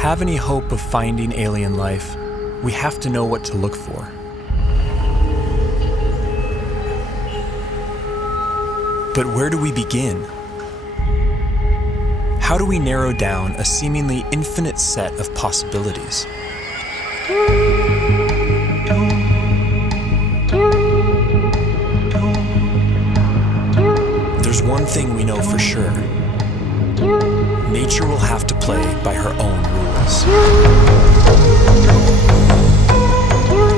have any hope of finding alien life, we have to know what to look for. But where do we begin? How do we narrow down a seemingly infinite set of possibilities? There's one thing we know for sure. Nature will have to play by her own rules.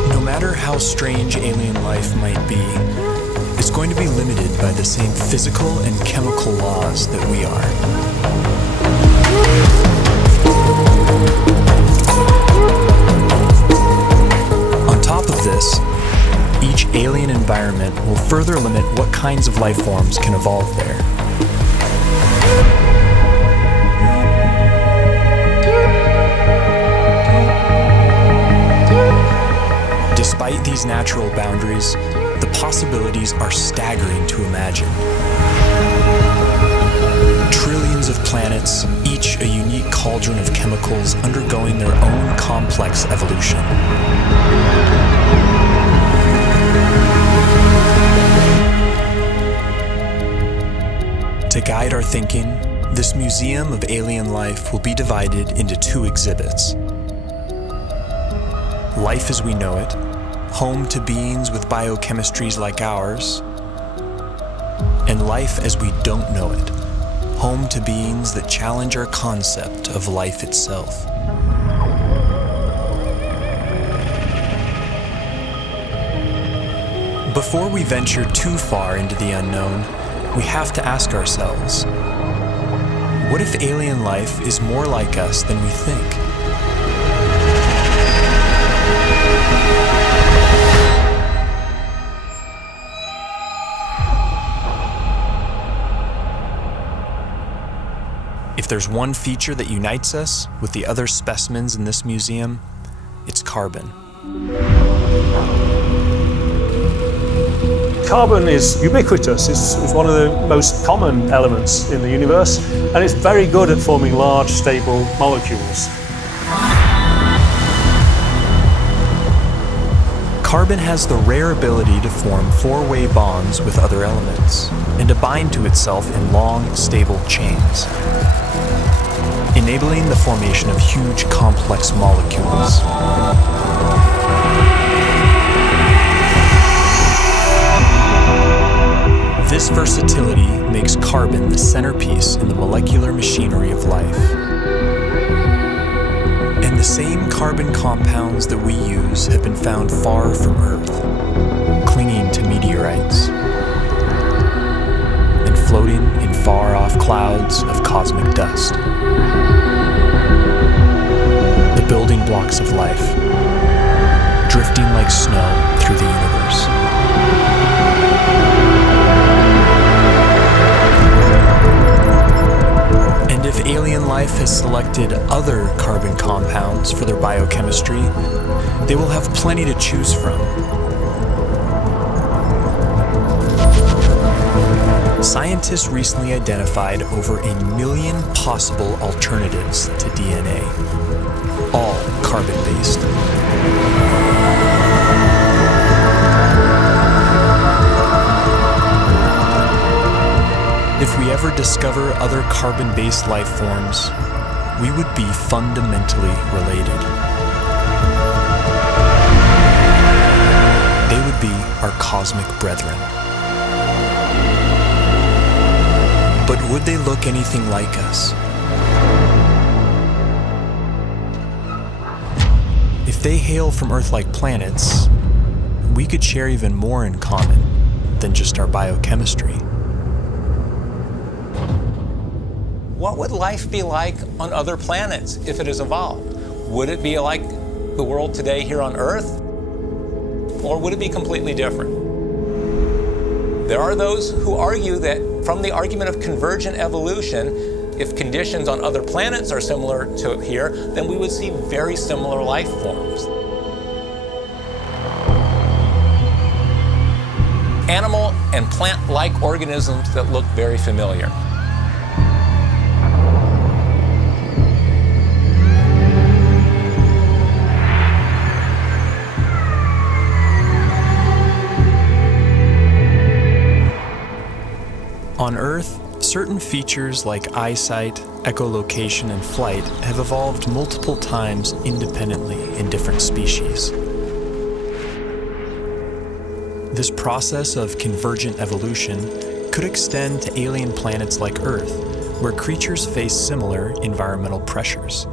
No matter how strange alien life might be, it's going to be limited by the same physical and chemical laws that we are. On top of this, each alien environment will further limit what kinds of life forms can evolve there. Despite these natural boundaries, the possibilities are staggering to imagine. Trillions of planets, each a unique cauldron of chemicals undergoing their own complex evolution. To guide our thinking, this museum of alien life will be divided into two exhibits. Life as we know it, home to beings with biochemistries like ours, and life as we don't know it, home to beings that challenge our concept of life itself. Before we venture too far into the unknown, we have to ask ourselves, what if alien life is more like us than we think? If there's one feature that unites us with the other specimens in this museum, it's carbon. Carbon is ubiquitous. It's one of the most common elements in the universe, and it's very good at forming large, stable molecules. Carbon has the rare ability to form four-way bonds with other elements and to bind to itself in long, stable chains, enabling the formation of huge, complex molecules. This versatility makes carbon the centerpiece in the molecular machinery of life. And the same carbon compounds that we use have been found far from Earth, clinging to meteorites, and floating in far-off clouds of cosmic dust. The building blocks of life, drifting like snow through the universe. And if alien life has selected other carbon compounds for their biochemistry, they will have plenty to choose from. Scientists recently identified over 1 million possible alternatives to DNA, all carbon-based. If we ever discover other carbon-based life forms, we would be fundamentally related. They would be our cosmic brethren. But would they look anything like us? If they hail from Earth-like planets, we could share even more in common than just our biochemistry. What would life be like on other planets if it has evolved? Would it be like the world today here on Earth? Or would it be completely different? There are those who argue that from the argument of convergent evolution, if conditions on other planets are similar to here, then we would see very similar life forms. Animal and plant-like organisms that look very familiar. certain features like eyesight, echolocation, and flight have evolved multiple times independently in different species. This process of convergent evolution could extend to alien planets like Earth, where creatures face similar environmental pressures.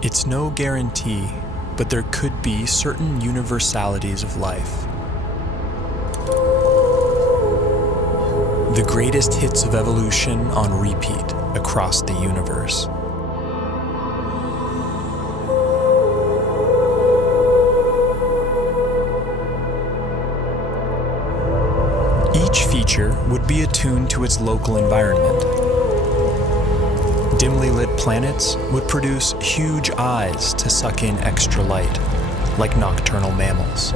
It's no guarantee, but there could be certain universalities of life. The greatest hits of evolution on repeat across the universe. Each feature would be attuned to its local environment. Dimly lit planets would produce huge eyes to suck in extra light, like nocturnal mammals.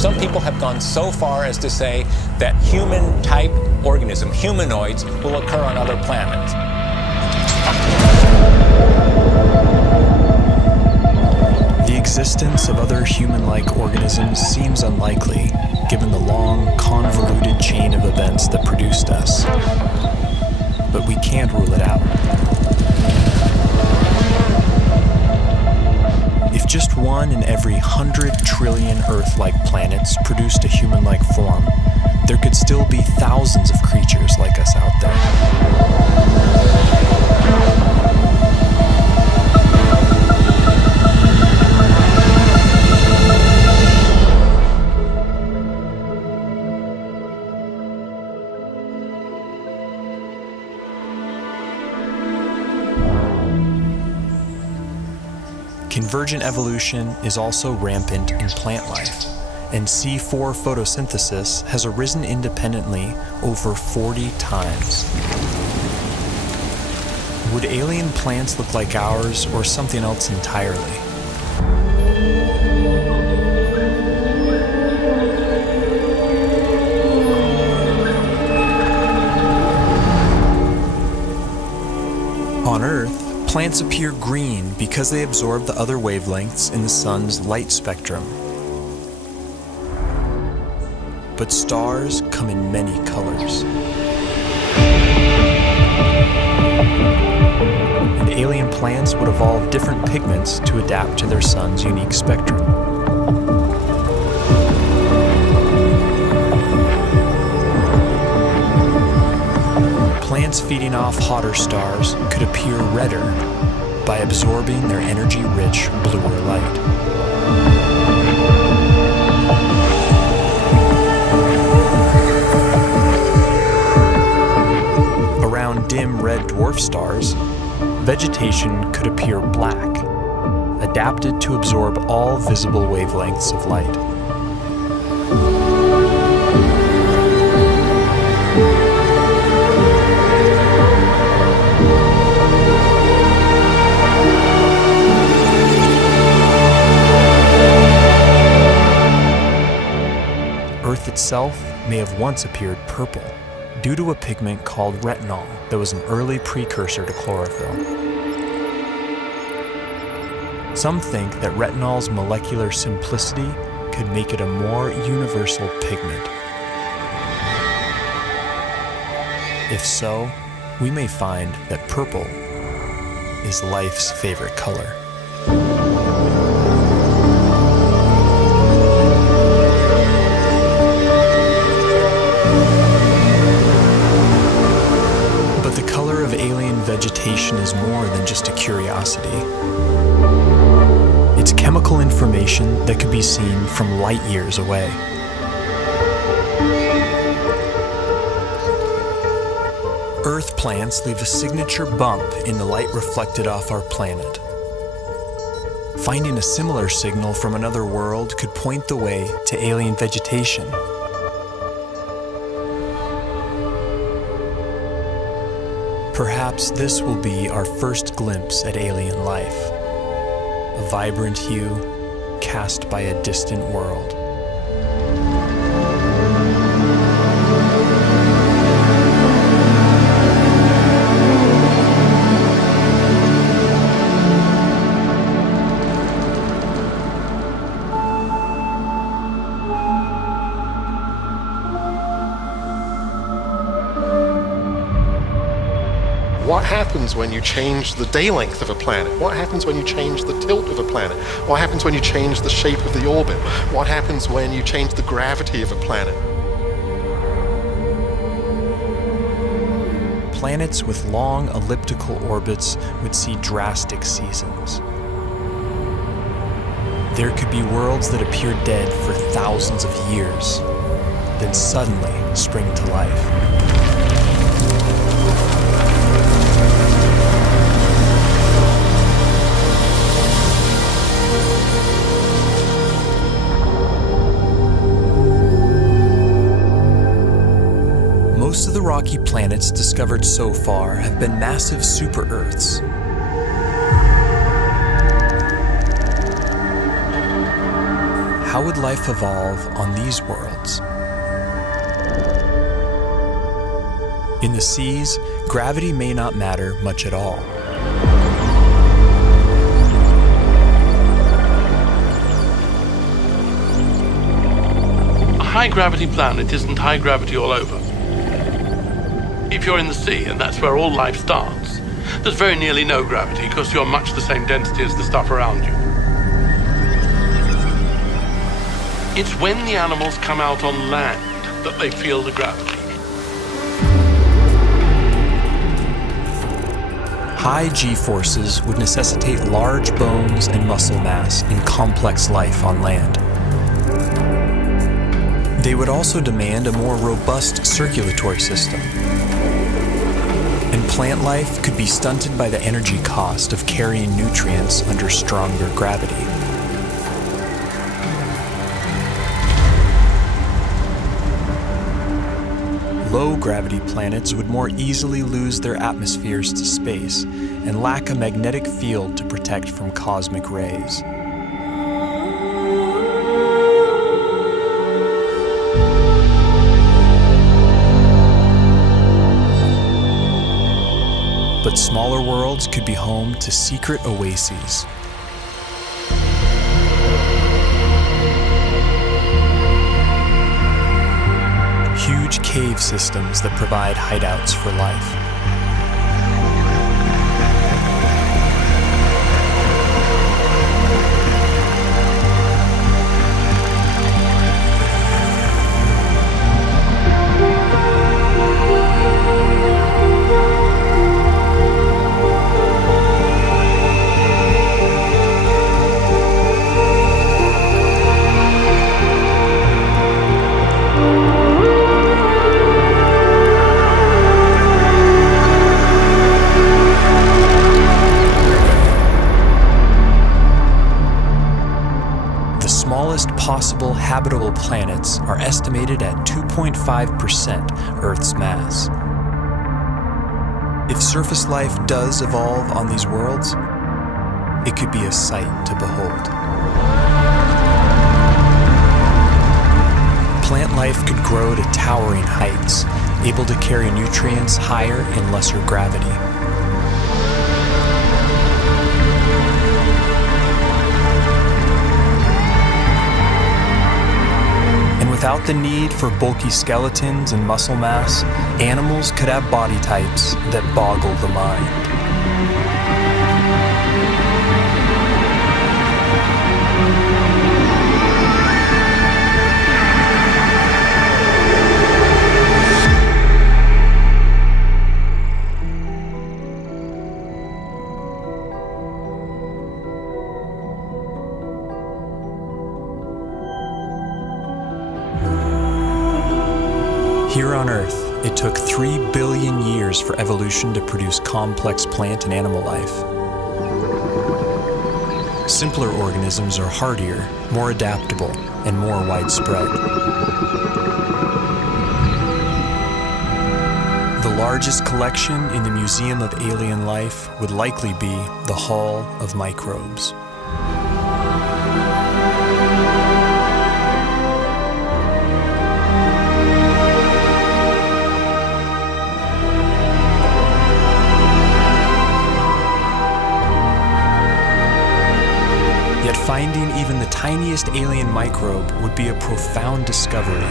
Some people have gone so far as to say that human-type organisms, humanoids, will occur on other planets. The existence of other human-like organisms seems unlikely, given the long, convoluted chain of events that produced us. But we can't rule it out. If just one in every 100 trillion Earth-like planets produced a human-like form, there could still be thousands of creatures like us out there. Convergent evolution is also rampant in plant life, and C4 photosynthesis has arisen independently over 40 times. Would alien plants look like ours or something else entirely? On Earth, plants appear green because they absorb the other wavelengths in the sun's light spectrum. But stars come in many colors. And alien plants would evolve different pigments to adapt to their sun's unique spectrum. Plants feeding off hotter stars could appear redder by absorbing their energy-rich bluer light. Around dim red dwarf stars, vegetation could appear black, adapted to absorb all visible wavelengths of light. Earth itself may have once appeared purple due to a pigment called retinol that was an early precursor to chlorophyll. Some think that retinol's molecular simplicity could make it a more universal pigment. If so, we may find that purple is life's favorite color. Vegetation is more than just a curiosity. It's chemical information that could be seen from light years away. Earth plants leave a signature bump in the light reflected off our planet. Finding a similar signal from another world could point the way to alien vegetation. Perhaps this will be our first glimpse at alien life, a vibrant hue cast by a distant world. What happens when you change the day length of a planet? What happens when you change the tilt of a planet? What happens when you change the shape of the orbit? What happens when you change the gravity of a planet? Planets with long elliptical orbits would see drastic seasons. There could be worlds that appear dead for thousands of years, then suddenly spring to life. Most of the rocky planets discovered so far have been massive super-Earths. How would life evolve on these worlds? In the seas, gravity may not matter much at all. A high-gravity planet isn't high gravity all over. If you're in the sea, and that's where all life starts, there's very nearly no gravity because you're much the same density as the stuff around you. It's when the animals come out on land that they feel the gravity. High G-forces would necessitate large bones and muscle mass in complex life on land. They would also demand a more robust circulatory system. And plant life could be stunted by the energy cost of carrying nutrients under stronger gravity. Low-gravity planets would more easily lose their atmospheres to space and lack a magnetic field to protect from cosmic rays. But smaller worlds could be home to secret oases. Huge cave systems that provide hideouts for life. Possible habitable planets are estimated at 2.5% Earth's mass. If surface life does evolve on these worlds, it could be a sight to behold. Plant life could grow to towering heights, able to carry nutrients higher in lesser gravity. Without the need for bulky skeletons and muscle mass, animals could have body types that boggle the mind. Here on Earth, it took 3 billion years for evolution to produce complex plant and animal life. Simpler organisms are hardier, more adaptable, and more widespread. The largest collection in the Museum of Alien Life would likely be the Hall of Microbes. Yet finding even the tiniest alien microbe would be a profound discovery.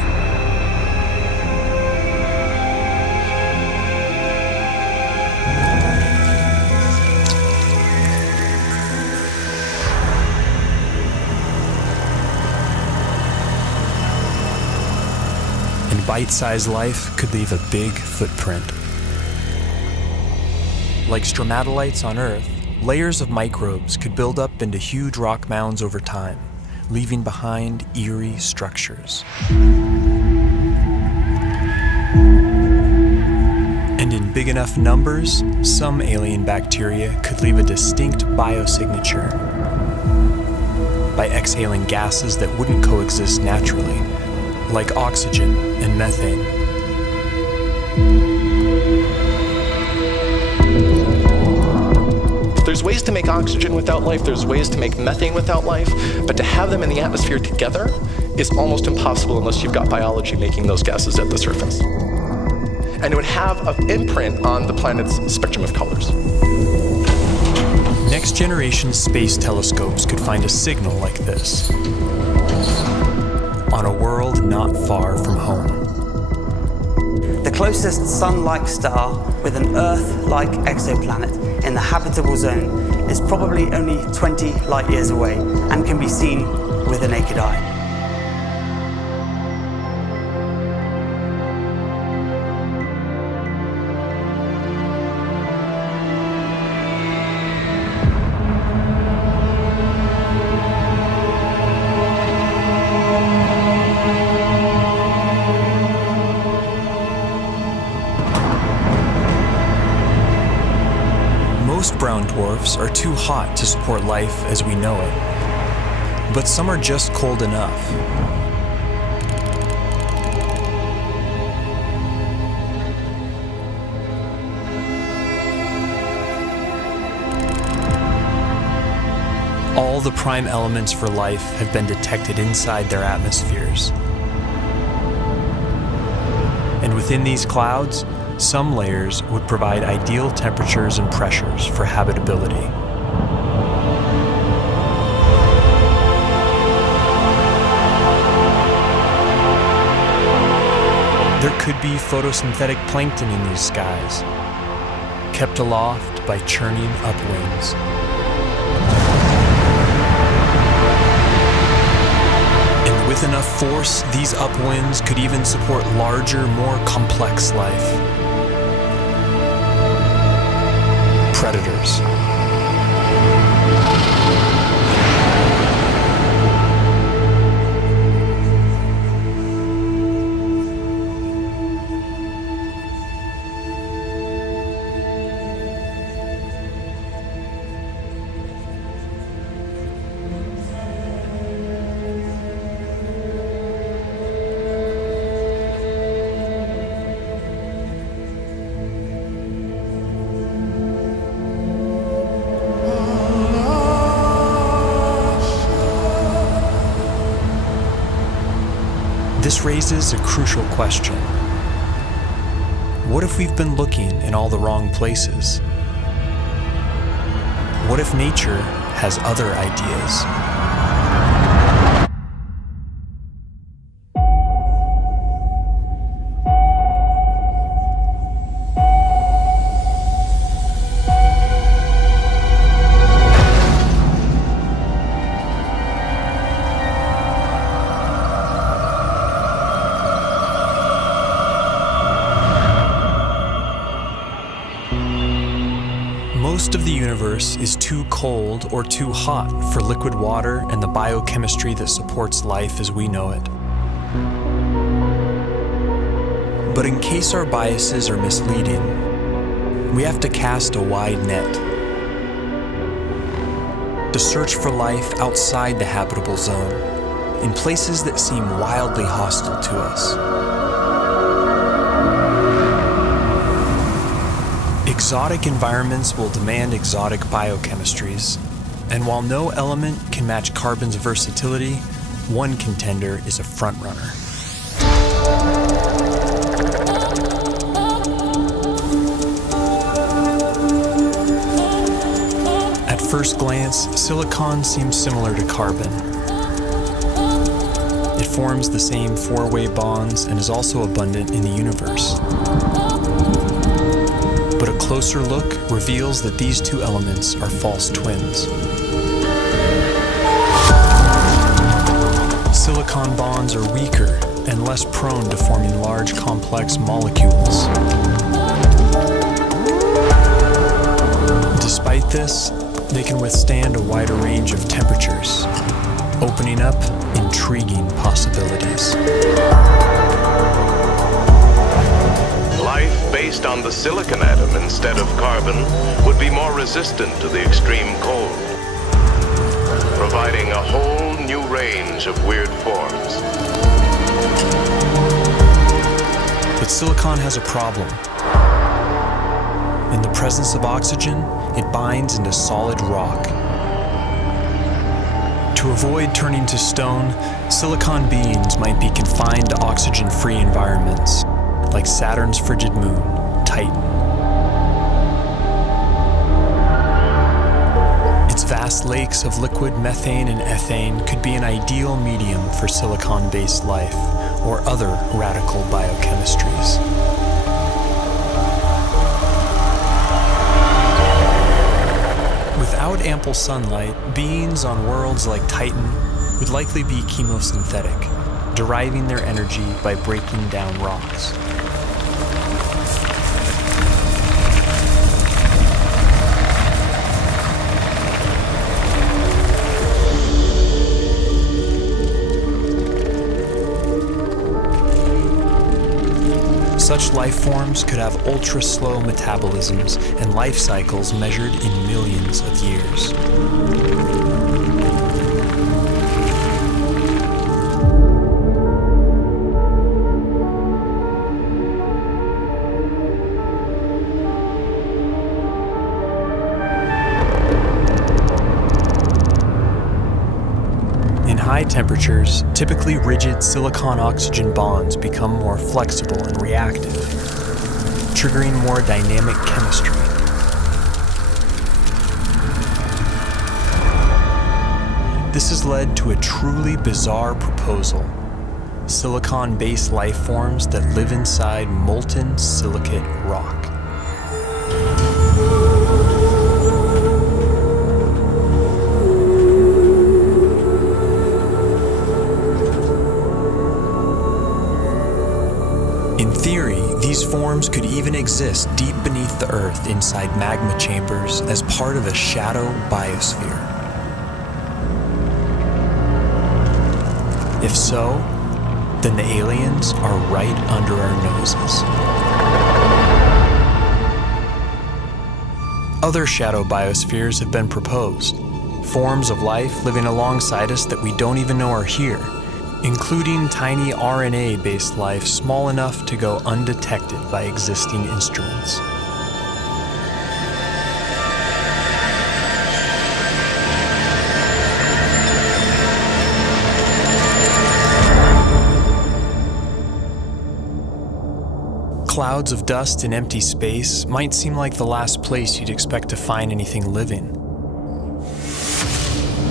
and bite-sized life could leave a big footprint. Like stromatolites on Earth, layers of microbes could build up into huge rock mounds over time, leaving behind eerie structures. And in big enough numbers, some alien bacteria could leave a distinct biosignature by exhaling gases that wouldn't coexist naturally, like oxygen and methane. There's ways to make oxygen without life, there's ways to make methane without life, but to have them in the atmosphere together is almost impossible unless you've got biology making those gases at the surface. And it would have an imprint on the planet's spectrum of colors. Next-generation space telescopes could find a signal like this on a world not far from home. The closest Sun-like star with an Earth-like exoplanet in the habitable zone is probably only 20 light-years away and can be seen with the naked eye. Most brown dwarfs are too hot to support life as we know it, but some are just cold enough. All the prime elements for life have been detected inside their atmospheres. And within these clouds, some layers would provide ideal temperatures and pressures for habitability. There could be photosynthetic plankton in these skies, kept aloft by churning upwinds. And with enough force, these upwinds could even support larger, more complex life. Predators. This raises a crucial question. What if we've been looking in all the wrong places? What if nature has other ideas? Most of the universe is too cold or too hot for liquid water and the biochemistry that supports life as we know it. But in case our biases are misleading, we have to cast a wide net to search for life outside the habitable zone, in places that seem wildly hostile to us. Exotic environments will demand exotic biochemistries, and while no element can match carbon's versatility, one contender is a frontrunner. At first glance, silicon seems similar to carbon. It forms the same four-way bonds and is also abundant in the universe. But a closer look reveals that these two elements are false twins. Silicon bonds are weaker and less prone to forming large, complex molecules. Despite this, they can withstand a wider range of temperatures, opening up intriguing possibilities. Life based on the silicon atom instead of carbon would be more resistant to the extreme cold, providing a whole new range of weird forms. But silicon has a problem. In the presence of oxygen, it binds into solid rock. To avoid turning to stone, silicon beings might be confined to oxygen-free environments, like Saturn's frigid moon, Titan. Its vast lakes of liquid methane and ethane could be an ideal medium for silicon-based life or other radical biochemistries. Without ample sunlight, beings on worlds like Titan would likely be chemosynthetic, deriving their energy by breaking down rocks. Such life forms could have ultra-slow metabolisms and life cycles measured in millions of years. High temperatures, typically rigid silicon-oxygen bonds become more flexible and reactive, triggering more dynamic chemistry. This has led to a truly bizarre proposal: silicon-based life forms that live inside molten silicate rock. In theory, these forms could even exist deep beneath the Earth inside magma chambers as part of a shadow biosphere. If so, then the aliens are right under our noses. Other shadow biospheres have been proposed, forms of life living alongside us that we don't even know are here, including tiny RNA-based life small enough to go undetected by existing instruments. Clouds of dust in empty space might seem like the last place you'd expect to find anything living.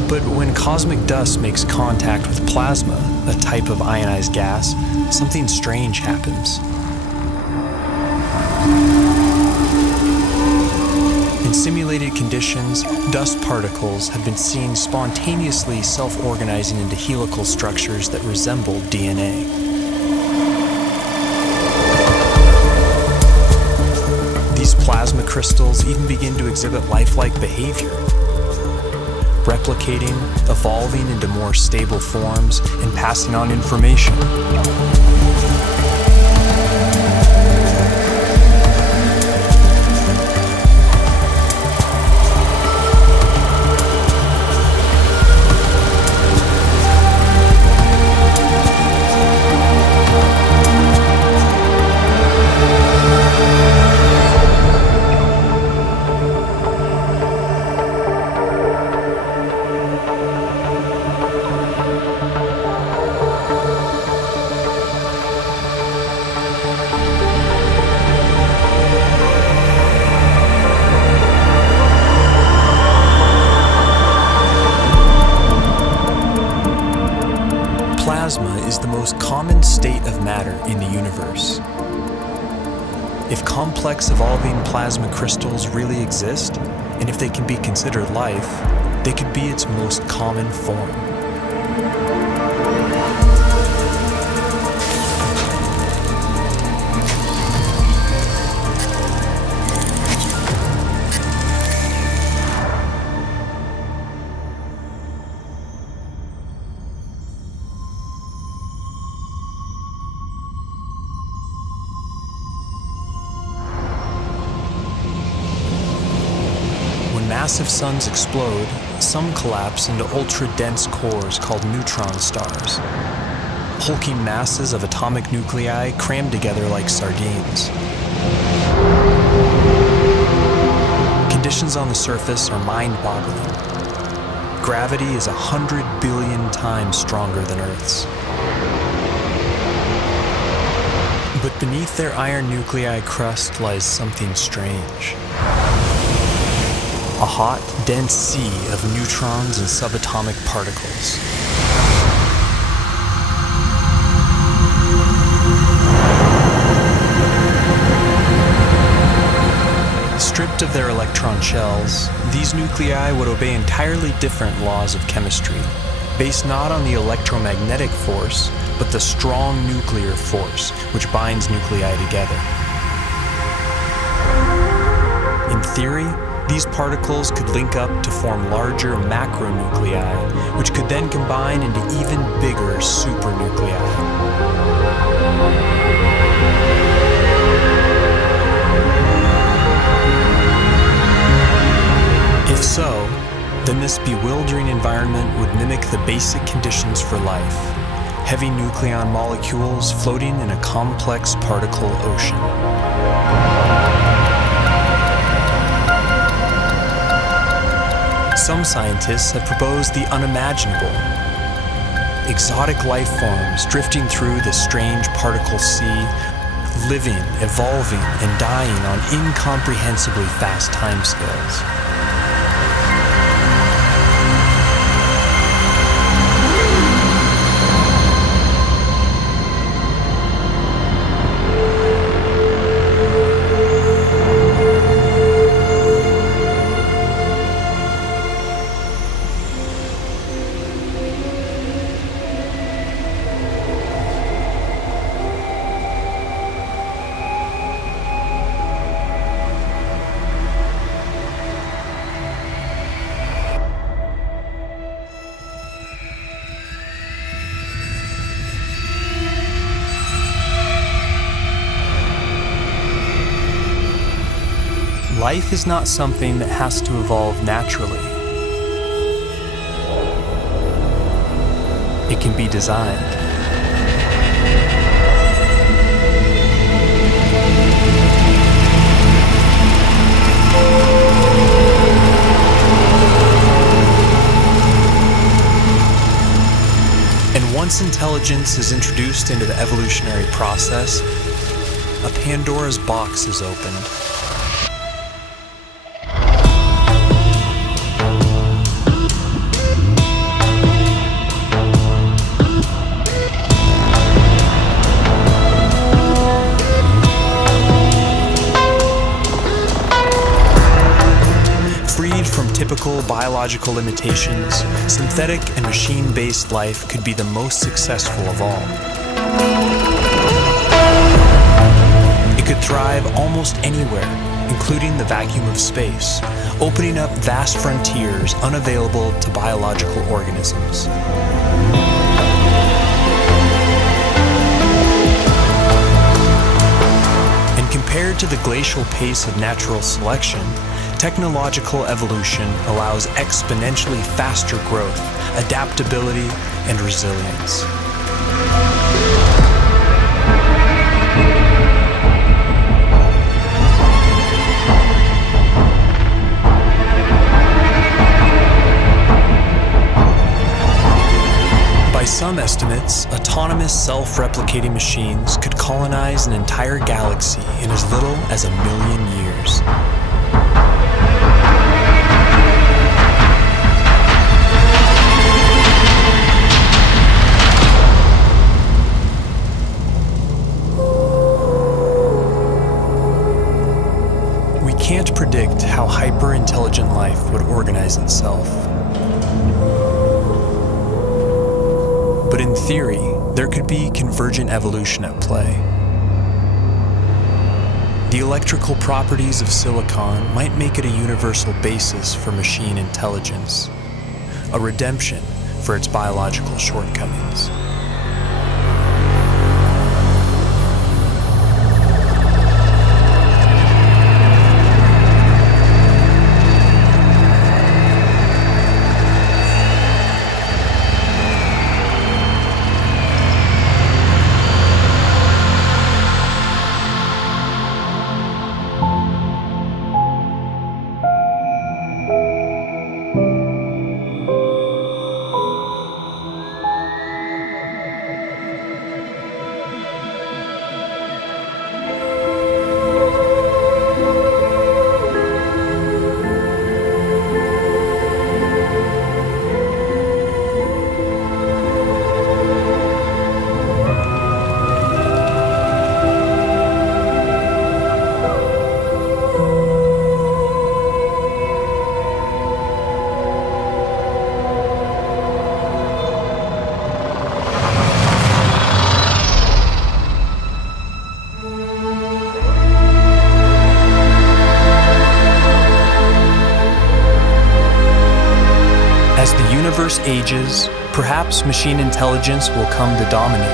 But when cosmic dust makes contact with plasma, a type of ionized gas, something strange happens. In simulated conditions, dust particles have been seen spontaneously self-organizing into helical structures that resemble DNA. These plasma crystals even begin to exhibit lifelike behavior, replicating, evolving into more stable forms, and passing on information. Plasma is the most common state of matter in the universe. If complex evolving plasma crystals really exist, and if they can be considered life, they could be its most common form. massive suns explode, some collapse into ultra-dense cores called neutron stars. Hulking masses of atomic nuclei crammed together like sardines. Conditions on the surface are mind-boggling. Gravity is 100 billion times stronger than Earth's. But beneath their iron nuclei crust lies something strange. A hot, dense sea of neutrons and subatomic particles. Stripped of their electron shells, these nuclei would obey entirely different laws of chemistry, based not on the electromagnetic force, but the strong nuclear force which binds nuclei together. In theory, these particles could link up to form larger macronuclei, which could then combine into even bigger supernuclei. If so, then this bewildering environment would mimic the basic conditions for life: heavy nucleon molecules floating in a complex particle ocean. Some scientists have proposed the unimaginable: exotic life forms drifting through the strange particle sea, living, evolving, and dying on incomprehensibly fast timescales. Life is not something that has to evolve naturally. It can be designed. And once intelligence is introduced into the evolutionary process, a Pandora's box is opened. Typical biological limitations, synthetic and machine-based life could be the most successful of all. It could thrive almost anywhere, including the vacuum of space, opening up vast frontiers unavailable to biological organisms. And compared to the glacial pace of natural selection, technological evolution allows exponentially faster growth, adaptability, and resilience. By some estimates, autonomous self-replicating machines could colonize an entire galaxy in as little as 1 million years. Can't predict how hyper-intelligent life would organize itself. But in theory, there could be convergent evolution at play. The electrical properties of silicon might make it a universal basis for machine intelligence, a redemption for its biological shortcomings. universe ages, perhaps machine intelligence will come to dominate,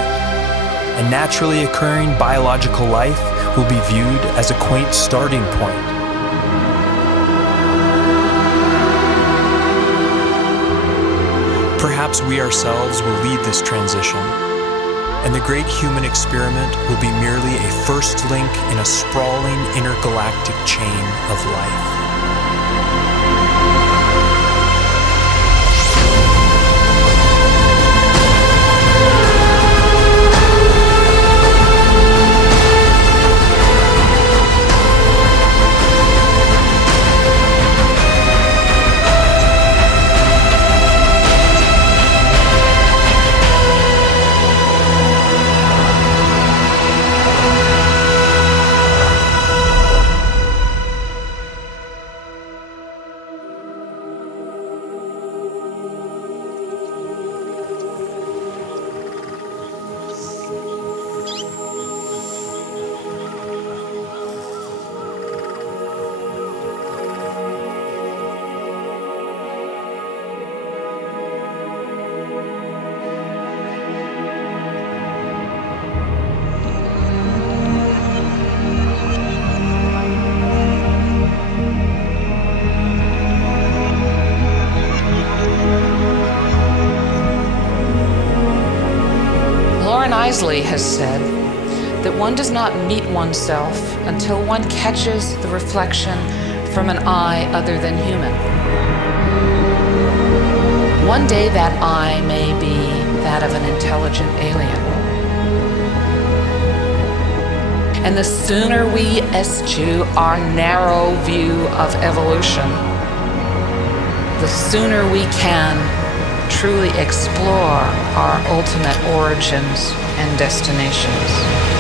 and naturally occurring biological life will be viewed as a quaint starting point. Perhaps we ourselves will lead this transition, and the great human experiment will be merely a first link in a sprawling intergalactic chain of life. Isley has said that one does not meet oneself until one catches the reflection from an eye other than human. One day that eye may be that of an intelligent alien. And the sooner we eschew our narrow view of evolution, the sooner we can truly explore our ultimate origins and destinations.